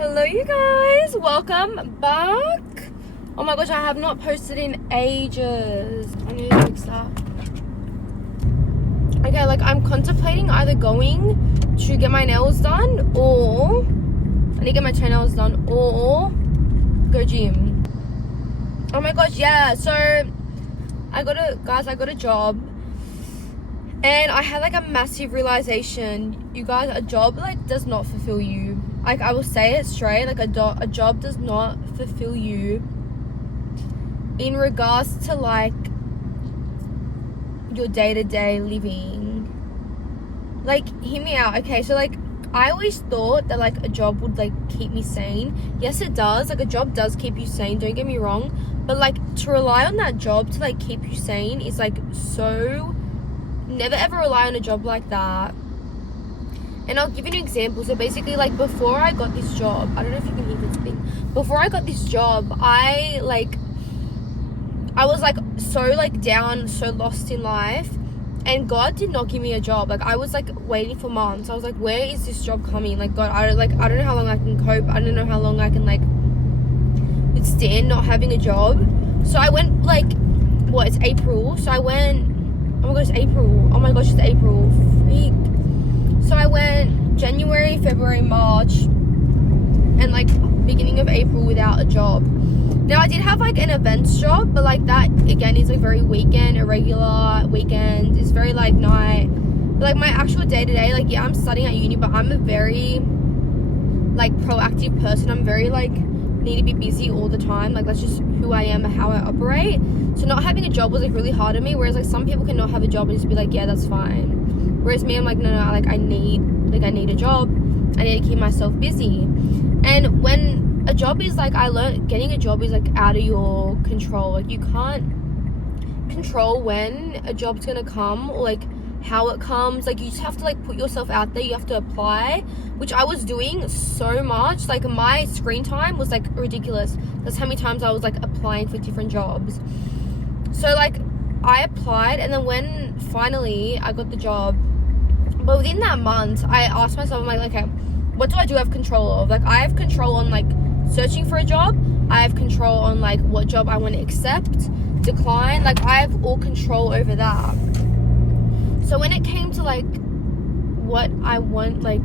Hello you guys, welcome back. Oh my gosh, I have not posted in ages. I need to fix that. Okay, like I'm contemplating either going to get my nails done or I need to get my toenails done or go gym. Oh my gosh, yeah, so I got a job and I had like a massive realization. You guys, a job like does not fulfill you. Like I will say it straight, like a job does not fulfill you in regards to like your day-to-day living. Like hear me out, okay? So like I always thought that like a job would like keep me sane. Yes, it does. Like a job does keep you sane, don't get me wrong, but like to rely on that job to like keep you sane is like so, never ever rely on a job like that. And I'll give you an example. So basically, like, before I got this job, I don't know if you can hear this thing. Before I got this job, I was, like, so, like, down, so lost in life. And God did not give me a job. Like, I was, like, waiting for months. I was like, where is this job coming? Like, God, I don't know how long I can cope. I don't know how long I can, like, withstand not having a job. So I went, like, it's April. So I went, oh my gosh, it's April. Oh my gosh, it's April. Freak. So I went January, February, March, and like beginning of April without a job. Now I did have like an events job, but like that again is like very weekend, irregular weekend. It's very like night. But like my actual day to day, like yeah, I'm studying at uni, but I'm a very like proactive person. I'm very like need to be busy all the time. Like that's just who I am and how I operate. So not having a job was like really hard on me. Whereas like some people can not have a job and just be like, yeah, that's fine. Whereas me, I'm like, no, like I need a job. I need to keep myself busy. And when a job is like, I learned getting a job is like out of your control. Like you can't control when a job's gonna come or like how it comes. Like you just have to like put yourself out there. You have to apply, which I was doing so much. Like my screen time was like ridiculous. That's how many times I was like applying for different jobs. So like I applied, and then when finally I got the job, but within that month, I asked myself, I'm like, okay, what do I have control of? Like, I have control on, like, searching for a job. I have control on, like, what job I want to accept, decline. Like, I have all control over that. So when it came to, like, what I want, like,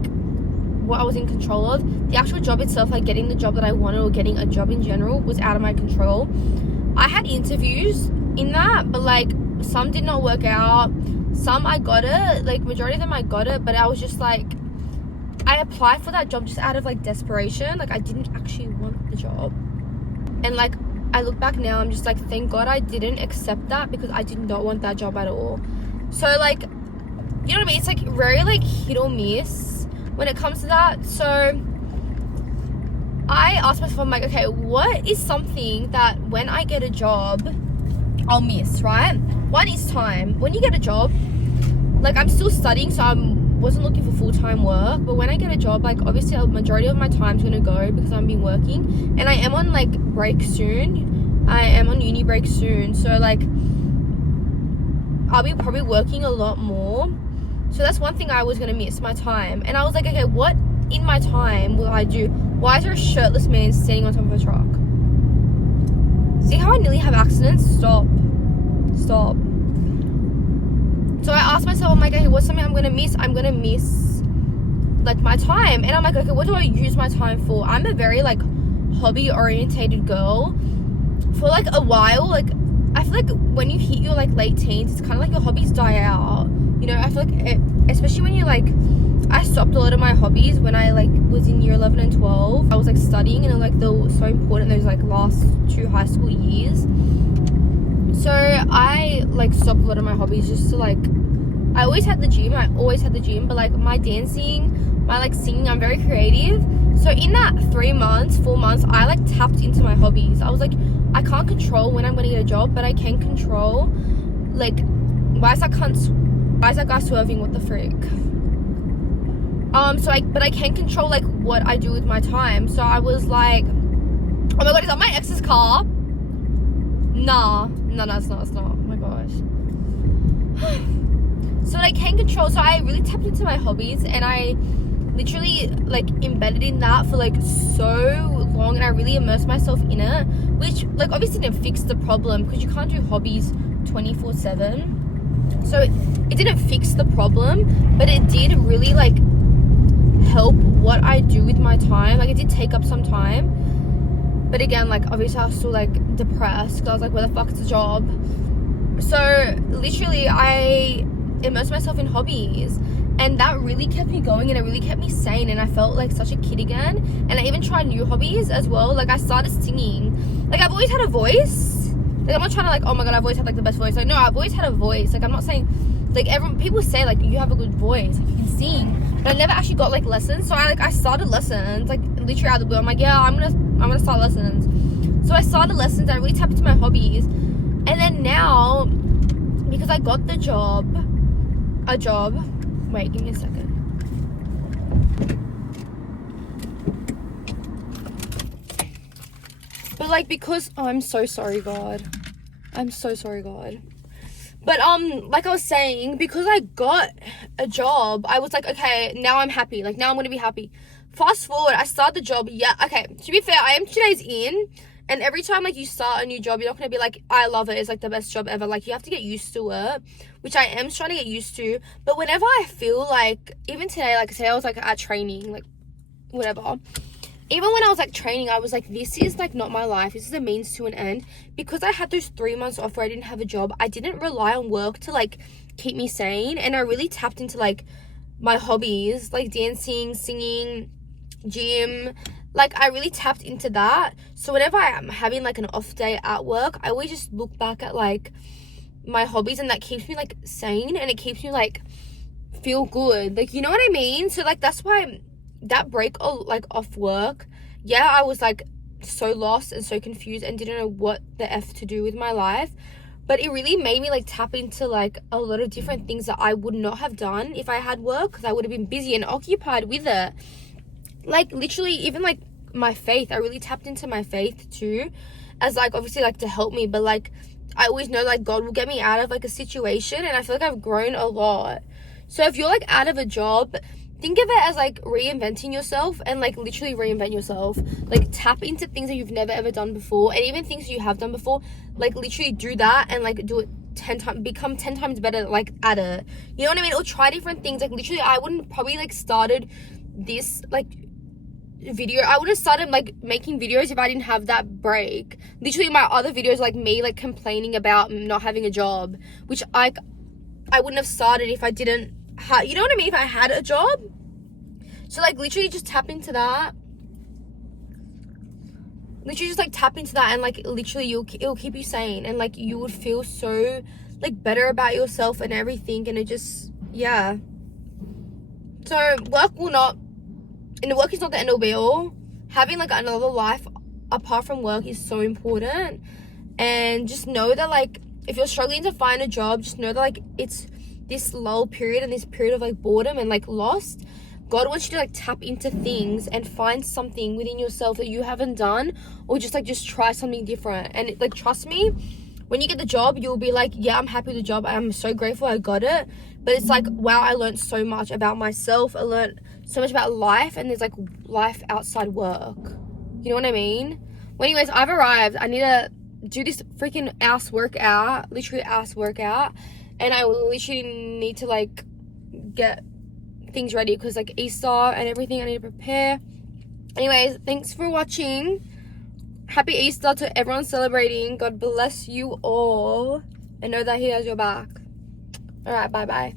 what I was in control of, the actual job itself, like, getting the job that I wanted or getting a job in general was out of my control. I had interviews in that, but, like, some did not work out. Some I got it, like majority of them I got it, but I was just like, I applied for that job just out of like desperation. Like I didn't actually want the job. And like I look back now, I'm just like, thank God I didn't accept that because I did not want that job at all. So like, you know what I mean? It's like very like hit or miss when it comes to that. So I asked myself, I'm like, okay, what is something that when I get a job, I'll miss, right? One is time. When you get a job, like I'm still studying, so I wasn't looking for full-time work, but when I get a job, like obviously a majority of my time's gonna go because I've been working, and I am on like break soon. I am on uni break soon, so like I'll be probably working a lot more. So that's one thing I was gonna miss, my time. And I was like, okay, what in my time will I do? Why is there a shirtless man standing on top of a truck? See how I nearly have accidents? Stop. So I asked myself, I'm like, okay, what's something I'm gonna miss? I'm gonna miss like my time. And I'm like, okay, what do I use my time for? I'm a very like hobby orientated girl. For like a while, like I feel like when you hit your like late teens, it's kind of like your hobbies die out. You know, I feel like especially when you're like, I stopped a lot of my hobbies when I like was in year 11 and 12. I was like studying, and like they were so important those like last 2 high school years. So I like stopped a lot of my hobbies just to like, I always had the gym, but like my dancing, my like singing, I'm very creative. So in that 4 months, I like tapped into my hobbies. I was like, I can't control when I'm gonna get a job, but I can control like, why is that guy swerving? What the frick? But I can control like what I do with my time. So I was like, oh my God, is that my ex's car? Nah, it's not. Oh my gosh. So I can control. So I really tapped into my hobbies, and I literally like embedded in that for like so long, and I really immersed myself in it, which like obviously didn't fix the problem because you can't do hobbies 24/7. So it didn't fix the problem, but it did really like help what I do with my time. Like it did take up some time, but again, like obviously I was still like depressed because I was like, where the fuck is the job? So literally I immersed myself in hobbies, and that really kept me going, and it really kept me sane, and I felt like such a kid again. And I even tried new hobbies as well. Like I started singing. Like I've always had a voice. Like I'm not trying to like, oh my god, I've always had like the best voice. Like no, I've always had a voice. Like I'm not saying like people say like you have a good voice, like you can sing, but I never actually got like lessons. So I started lessons like literally out of the blue. I'm like, yeah, I'm gonna start lessons. So I started lessons. I really tapped into my hobbies, and then now because I got a job. Wait, give me a second. But like because I'm so sorry, God. I'm so sorry, God. But like I was saying, because I got a job, I was like, okay, now I'm happy. Like now I'm gonna be happy. Fast forward, I started the job. Yeah, okay. To be fair, I am 2 days in, and every time like you start a new job, you're not gonna be like, I love it. It's like the best job ever. Like you have to get used to it, which I am trying to get used to. But whenever I feel like, even today, like today I was like at training, like whatever. Even when I was like training, I was like, this is like not my life. This is a means to an end. Because I had those 3 months off where I didn't have a job, I didn't rely on work to like keep me sane. And I really tapped into like my hobbies, like dancing, singing, gym. Like I really tapped into that. So whenever I'm having like an off day at work, I always just look back at like my hobbies, and that keeps me like sane, and it keeps me like feel good. Like, you know what I mean? So like that's why that break like off work, yeah, I was like so lost and so confused and didn't know what the F to do with my life, but it really made me like tap into like a lot of different things that I would not have done if I had work, because I would have been busy and occupied with it. Like literally even like my faith, I really tapped into my faith too, as like obviously like to help me, but like I always know like God will get me out of like a situation, and I feel like I've grown a lot. So if you're like out of a job, think of it as like reinventing yourself, and like literally reinvent yourself. Like tap into things that you've never ever done before, and even things you have done before, like literally do that and like do it 10 times, become 10 times better like at it. You know what I mean? Or try different things. Like literally I wouldn't probably like started this like video, I would have started like making videos if I didn't have that break. Literally my other videos like me like complaining about not having a job, which I wouldn't have started if I didn't have, you know what I mean, if I had a job. So like literally just tap into that, literally just like tap into that, and like literally it'll keep you sane, and like you would feel so like better about yourself and everything. And it just, yeah. So work is not the end all be all. Having like another life apart from work is so important. And just know that like if you're struggling to find a job, just know that like it's this lull period and this period of like boredom and like lost. God wants you to like tap into things and find something within yourself that you haven't done, or just try something different. And like trust me, when you get the job, you'll be like, yeah, I'm happy with the job, I'm so grateful I got it. But it's like, wow, I learned so much about myself, I learned so much about life, and there's like life outside work. You know what I mean? Well, anyways, I've arrived. I need to do this freaking ass workout, literally ass workout, and I literally need to like get things ready because like Easter and everything I need to prepare. Anyways, thanks for watching. Happy Easter to everyone celebrating. God bless you all, and know that He has your back. All right, bye bye.